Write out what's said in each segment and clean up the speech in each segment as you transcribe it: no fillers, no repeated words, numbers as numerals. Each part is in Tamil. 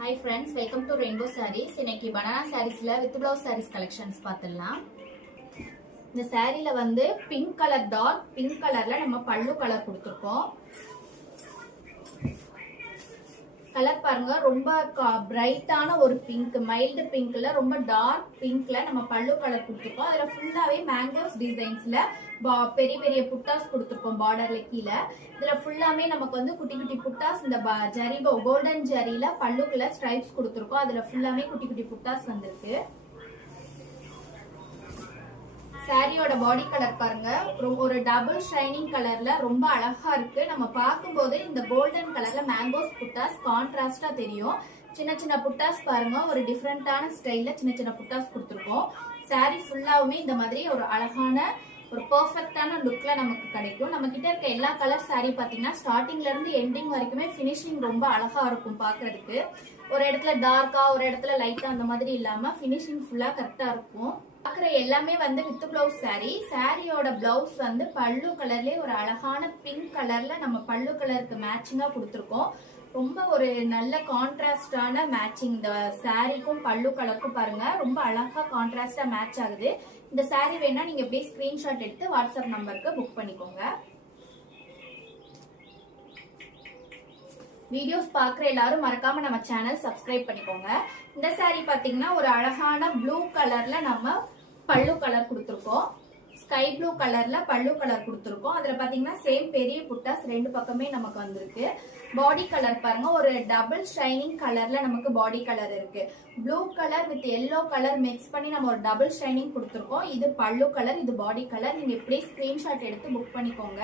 Hi friends, welcome to Rainbow Sarees. இன்னைக்கு banana sareesல with blouse sarees collections பார்த்திடலாம். இந்த சாரீல வந்து pink color dark pink colorல நம்ம பல்லு கலர் கொடுத்திருக்கோம். கலர் பாருங்க ரொம்ப பிரைட்டான ஒரு பிங்க் மைல்டு பிங்க்ல ரொம்ப டார்க் பிங்க்ல நம்ம பல்லு கலர் கொடுத்திருக்கோம். அதுல ஃபுல்லாவே மேங்கோஸ் டிசைன்ஸ்ல பெரிய பெரிய புட்டாஸ் கொடுத்திருக்கோம் பார்டர்ல கீழே. இதுல ஃபுல்லாமே நமக்கு வந்து குட்டி குட்டி புட்டாஸ் இந்த ஜரி கோல்டன் ஜரியில பல்லுக்குள்ள ஸ்ட்ரைப்ஸ் கொடுத்திருக்கோம். அதுல ஃபுல்லாமே குட்டி குட்டி புட்டாஸ் வந்திருக்கு. சாரியோட பாடி கலர் பாருங்க ஒரு டபுள் ஷைனிங் கலர்ல ரொம்ப அழகா இருக்கு. நம்ம பார்க்கும்போது இந்த கோல்டன் கலர்ல மேங்கோஸ் புட்டாஸ் கான்ட்ராஸ்டா தெரியும். சின்ன சின்ன புட்டாஸ் பாருங்க ஒரு டிஃப்ரெண்டான ஸ்டைல்ல சின்ன சின்ன புட்டாஸ் கொடுத்துருக்கோம். சாரி ஃபுல்லாவுமே இந்த மாதிரி ஒரு அழகான ஒரு பெர்ஃபெக்டான லுக்ல நமக்கு கிடைக்கும். நம்ம கிட்ட இருக்க எல்லா கலர் சாரி பாத்தீங்கன்னா ஸ்டார்டிங்ல இருந்து எண்டிங் வரைக்குமே பினிஷிங் ரொம்ப அழகா இருக்கும் பாக்குறதுக்கு. ஒரு இடத்துல டார்க்கா ஒரு இடத்துல லைட்டா அந்த மாதிரி இல்லாம பினிஷிங் ஃபுல்லா கரெக்டா இருக்கும். பாக்குற எல்லாமே வந்து வித் பிளவுஸ் சாரி. சாரியோட பிளவுஸ் வந்து பல்லு கலர்லயே ஒரு அழகான பிங்க் கலர்ல நம்ம பல்லு கலருக்கு மேட்சிங்கா கொடுத்துருக்கோம். ரொம்ப ஒரு நல்ல கான்ட்ராஸ்டான மேட்சிங் இந்த சாரிக்கும் பல்லு கலருக்கும் பாருங்க ரொம்ப அழகா கான்ட்ராஸ்டா மேட்ச் ஆகுது. இந்த சாரி வேணா நீங்க அப்படியே ஸ்கிரீன்ஷாட் எடுத்து வாட்ஸ்அப் நம்பருக்கு புக் பண்ணிக்கோங்க. வீடியோஸ் பாக்குற எல்லாரும் மறக்காம நம்ம சேனல் சப்ஸ்கிரைப் பண்ணிக்கோங்க. இந்த சாரி பாத்தீங்கன்னா ஒரு அழகான ப்ளூ கலர்ல நம்ம பல்லு கலர் கொடுத்துருக்கோம். ஸ்கை ப்ளூ கலர்ல பல்லு கலர் கொடுத்துருக்கோம். அதுல பாத்தீங்கன்னா சேம் பெரிய புட்டாஸ் ரெண்டு பக்கமே நமக்கு வந்திருக்கு. பாடி கலர் பாருங்க ஒரு டபுள் ஷைனிங் கலர்ல நமக்கு பாடி கலர் இருக்கு. Blue colour with yellow colour mix பண்ணி நம்ம ஒரு டபுள் ஷைனிங் கொடுத்துருக்கோம். இது பல்லு கலர் இது பாடி கலர். நீங்க இப்படியே ஸ்கிரீன்ஷாட் எடுத்து புக் பண்ணிக்கோங்க.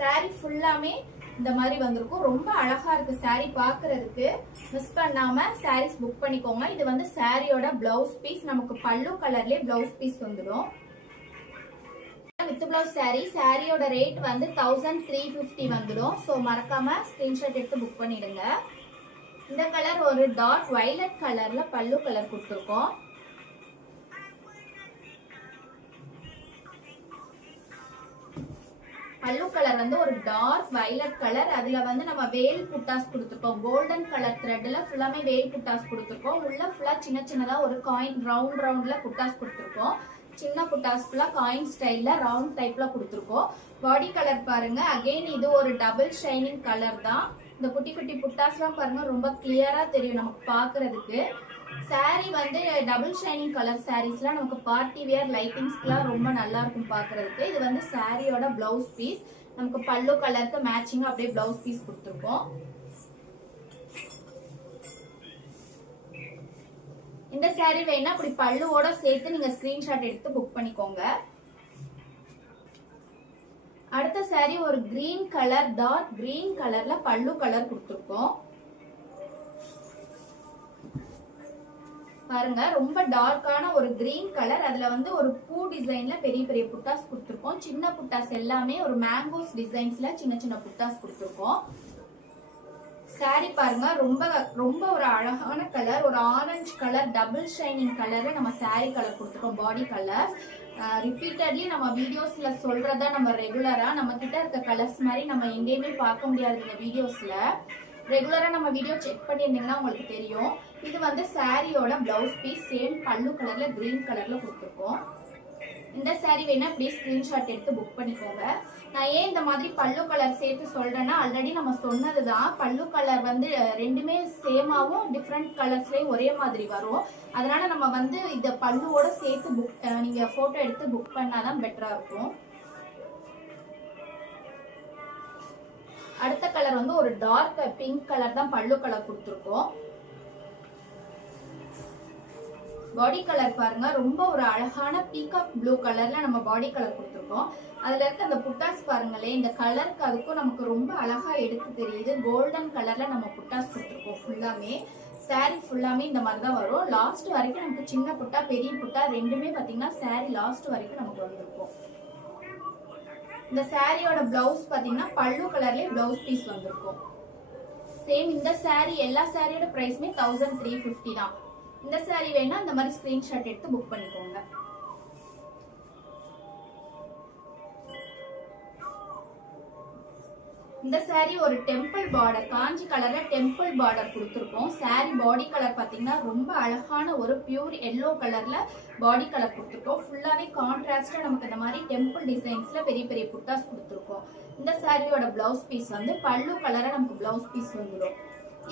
சாரி ஃபுல்லாமே இந்த மாதிரி வந்திருக்கும். ரொம்ப அழகா இருக்கு சாரி பாக்குறதுக்கு. மிஸ் பண்ணாம சாரீஸ் புக் பண்ணிக்கோங்க. இது வந்து சாரியோட பிளவுஸ் பீஸ். நமக்கு பல்லு கலர்லயே பிளவுஸ் பீஸ் வந்துடும். With blouse sari. சாரியோட ரேட் வந்து 1350 வந்துடும். ஸோ மறக்காம ஸ்கிரீன்ஷாட் எடுத்து புக் பண்ணிடுங்க. இந்த கலர் ஒரு டார்க் வயலட் கலர்ல பல்லு கலர் கொடுத்துருக்கோம். பல்லு கலர் வந்து ஒரு டார்க் வயலட் கலர். அதுல வந்து நம்ம வேல் புட்டாஸ் கொடுத்துருக்கோம். கோல்டன் கலர் த்ரெட்ல ஃபுல்லாமே வேல் புட்டாஸ் கொடுத்துருக்கோம். உள்ள ஃபுல்லா சின்ன சின்னதா ஒரு காயின் ரவுண்ட்ல புட்டாஸ் கொடுத்துருக்கோம். சின்ன புட்டாஸ் ஃபுல்லா காயின் ஸ்டைல்ல ரவுண்ட் டைப்ல கொடுத்துருக்கோம். பாடி கலர் பாருங்க அகைன் இது ஒரு டபுள் ஷைனிங் கலர் தான். இந்த குட்டி குட்டி புட்டாஸ்லாம் பாருங்க ரொம்ப கிளியரா தெரியும் நமக்கு பாக்குறதுக்கு. சாரி வந்து டபுள் ஷைனிங் கலர் சாரீஸ்லாம் நமக்கு பார்ட்டி வியர் லைட்டிங்ஸ்க்குலாம் ரொம்ப நல்லா இருக்கும் பாக்குறதுக்கு. இது வந்து சாரியோட பிளவுஸ் பீஸ். நமக்கு பல்லு கலருக்கு மேட்சிங்கா அப்படியே பிளவுஸ் பீஸ் கொடுத்துருக்கோம். இந்த சாரி வேணா அப்படி பல்லுவோட சேர்த்து நீங்க ஸ்கிரீன்ஷாட் எடுத்து புக் பண்ணிக்கோங்க. அடுத்த சாரி ஒரு கிரீன் கலர் டார்க் கிரீன் கலர்ல பல்லு கலர் கொடுத்துருக்கோம். பாருங்க ரொம்ப டார்க்கான ஒரு கிரீன் கலர். அதுல வந்து ஒரு பூ டிசைன்ல பெரிய பெரிய புட்டாஸ் கொடுத்துருக்கோம். சின்ன புட்டாஸ் எல்லாமே ஒரு மேங்கோஸ் டிசைன்ஸ்ல சின்ன சின்ன புட்டாஸ் கொடுத்துருக்கோம். சாரி பாருங்க ரொம்ப ரொம்ப ஒரு அழகான கலர் ஒரு ஆரஞ்சு கலர் டபுள் ஷைனிங் கலர்ல நம்ம சாரி கலர் கொடுத்துருக்கோம். பாடி கலர் ரிப்பீட்டட்லி நம்ம வீடியோஸ்ல சொல்றதா நம்ம ரெகுலரா நம்ம கிட்ட இருக்க கலர்ஸ் மாதிரி நம்ம எங்கேயுமே பார்க்க முடியாது. இந்த வீடியோஸ்ல ரெகுலரா நம்ம வீடியோ செக் பண்ணியிருந்தீங்கன்னா உங்களுக்கு தெரியும். இது வந்து சாரியோட பிளவுஸ் பீஸ். சேம் பல்லு கலர்ல கிரீன் கலர்ல கொடுத்துருக்கோம். இந்த சாரி வேணா அப்படியே ஸ்கிரீன்ஷாட் எடுத்து புக் பண்ணிக்கோங்க. நான் ஏன் இந்த மாதிரி பல்லு கலர் சேர்த்து சொல்றேன்னா ஆல்ரெடி நம்ம சொன்னதுதான். பல்லு கலர் வந்து ரெண்டுமே சேமாவும் டிஃப்ரெண்ட் கலர்ஸ்லயும் ஒரே மாதிரி வரும். அதனால நம்ம வந்து இந்த பல்லுவோட சேர்த்து புக் நீங்க போட்டோ எடுத்து புக் பண்ணாதான் பெட்டரா இருக்கும். அடுத்த கலர் வந்து ஒரு டார்க் பிங்க் கலர் தான் பல்லு கலர் கொடுத்துருக்கோம். பாடி கலர் பாருங்க ரொம்ப ஒரு அழகான பீகாக் ப்ளூ கலர்ல நம்ம பாடி கலர் கொடுத்துருக்கோம். அதுல இருக்க அந்த புட்டாஸ் பாருங்களேன் இந்த கலருக்கு அதுக்கும் நமக்கு ரொம்ப அழகா எடுத்து தெரியுது. கோல்டன் கலர்ல நம்ம புட்டாஸ் கொடுத்துருக்கோம். ஃபுல்லாமே சாரி ஃபுல்லாமே இந்த மாதிரி தான் வரும். லாஸ்ட் வரைக்கும் நமக்கு சின்ன புட்டா பெரிய புட்டா ரெண்டுமே பாத்தீங்கன்னா சாரி லாஸ்ட் வரைக்கும் நமக்கு வந்திருக்கும். இந்த சாரியோட பிளவுஸ் பாத்தீங்கன்னா பல்லு கலர்லயே பிளவுஸ் பீஸ் வந்திருக்கும். சேம் இந்த சாரி எல்லா சாரியோட பிரைஸ்மே 1350 தான். இந்த சாரி வேணா இந்த மாதிரி ஸ்கிரீன்ஷாட் எடுத்து புக் பண்ணிக்கோங்க. இந்த saree ஒரு டெம்பிள் பார்டர், காஞ்சி கலர்ல டெம்பிள் பார்டர் கொடுத்துருக்கோம். saree பாடி கலர் பாத்தீங்கன்னா ரொம்ப அழகான ஒரு பியூர் எல்லோ கலர்ல பாடி கலர் கொடுத்துருக்கோம். ஃபுல்லாவே கான்ட்ராஸ்டா நமக்கு இந்த மாதிரி டெம்பிள் டிசைன்ஸ்ல பெரிய பெரிய புட்டாஸ் கொடுத்துருக்கோம். இந்த சாரியோட பிளவுஸ் பீஸ் வந்து பல்லு கலரா நமக்கு பிளவுஸ் பீஸ் வந்துடும்.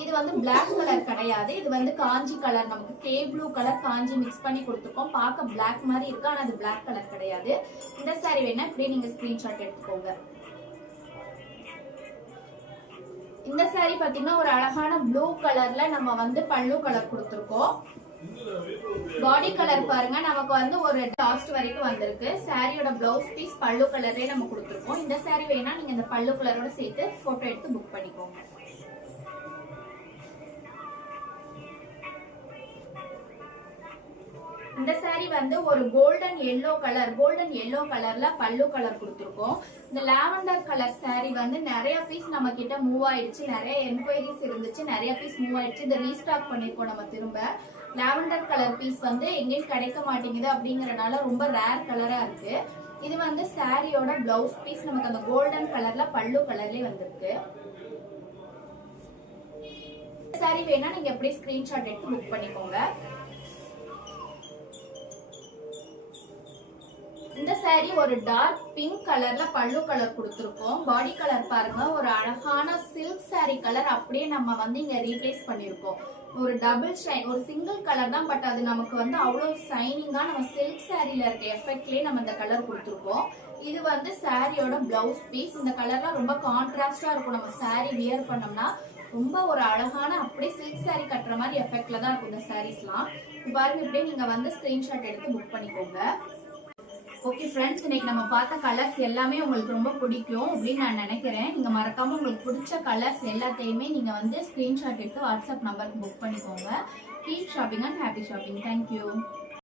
இது வந்து பிளாக் கலர் கிடையாது, இது வந்து காஞ்சி கலர், நமக்கு கே ப்ளூ கலர் காஞ்சி மிக்ஸ் பண்ணி கொடுத்துருக்கோம். பார்க்க பிளாக் மாதிரி இருக்கு, ஆனா அது பிளாக் கலர் கிடையாது. இந்த சாரி வேணா இப்படியே நீங்க ஸ்கிரீன்ஷாட் எடுத்துக்கோங்க. இந்த சாரி பாத்தீங்கன்னா ஒரு அழகான ப்ளூ கலர்ல நம்ம வந்து பல்லு கலர் கொடுத்துருக்கோம். பாடி கலர் பாருங்க, நமக்கு வந்து ஒரு லாஸ்ட் வரைக்கும் வந்திருக்கு. சாரியோட பிளவுஸ் பீஸ் பல்லு கலரே நம்ம கொடுத்துருக்கோம். இந்த சாரி வேணா நீங்க இந்த பல்லு கலரோட சேர்த்து போட்டோ எடுத்து புக் பண்ணிக்கோங்க. இந்த சாரி வந்து ஒரு கோல்டன் எல்லோ கலர்ல பல்லு கலர் கொடுத்துருக்கோம். இந்த லாவெண்டர் கலர் சாரி வந்து நிறைய பீஸ் நம்ம கிட்ட மூவ் ஆயிடுச்சு, நிறைய என்கொயரிஸ் இருந்துச்சு, நிறைய பீஸ் மூவ் ஆயிடுச்சு. இதை ரீஸ்டாக் பண்ணிருக்கோம் நம்ம திரும்ப. லாவெண்டர் கலர் பீஸ் வந்து எங்கேயும் கிடைக்க மாட்டேங்குது அப்படிங்கறதுனால ரொம்ப ரேர் கலரா இருக்கு. இது வந்து சாரியோட பிளவுஸ் பீஸ் நமக்கு அந்த கோல்டன் கலர்ல பல்லு கலர்லயே வந்திருக்கு. சாரி வேணா நீங்க எப்படி ஸ்கிரீன்ஷாட் எடுத்து புக் பண்ணிக்கோங்க. இந்த சாரி ஒரு டார்க் பிங்க் கலர்ல பல்லு கலர் கொடுத்துருக்கோம். பாடி கலர் பாருங்க, ஒரு அழகான சில்க் சாரி கலர் அப்படியே நம்ம வந்து இங்க ரீப்ளேஸ் பண்ணிருக்கோம். ஒரு டபுள் ஷைன், ஒரு சிங்கிள் கலர் தான், பட் அது நமக்கு வந்து அவ்வளவு ஷைனிங்கா நம்ம சில்க் சாரில இருக்க எஃபெக்ட்லயே நம்ம இந்த கலர் கொடுத்துருக்கோம். இது வந்து சாரியோட பிளவுஸ் பீஸ். இந்த கலர்லாம் ரொம்ப கான்ட்ராஸ்டா இருக்கும், நம்ம சாரி வியர் பண்ணோம்னா ரொம்ப ஒரு அழகான அப்படியே சில்க் சாரி கட்டுற மாதிரி எஃபெக்ட்ல தான் இருக்கும் இந்த சாரீஸ்லாம். பாருங்க, இப்படியே நீங்க வந்து ஸ்கிரீன்ஷாட் எடுத்து புக் பண்ணிக்கோங்க. ஓகே ஃப்ரெண்ட்ஸ், இன்னைக்கு நம்ம பார்த்த கலர்ஸ் எல்லாமே உங்களுக்கு ரொம்ப பிடிக்கும் அப்படின்னு நான் நினைக்கிறேன். நீங்க மறக்காம உங்களுக்கு பிடிச்ச கலர்ஸ் எல்லாத்தையுமே நீங்க வந்து ஸ்கிரீன்ஷாட் எடுத்து வாட்ஸ்அப் நம்பருக்கு புக் பண்ணிக்கோங்க. Keep shopping and happy shopping. Thank you.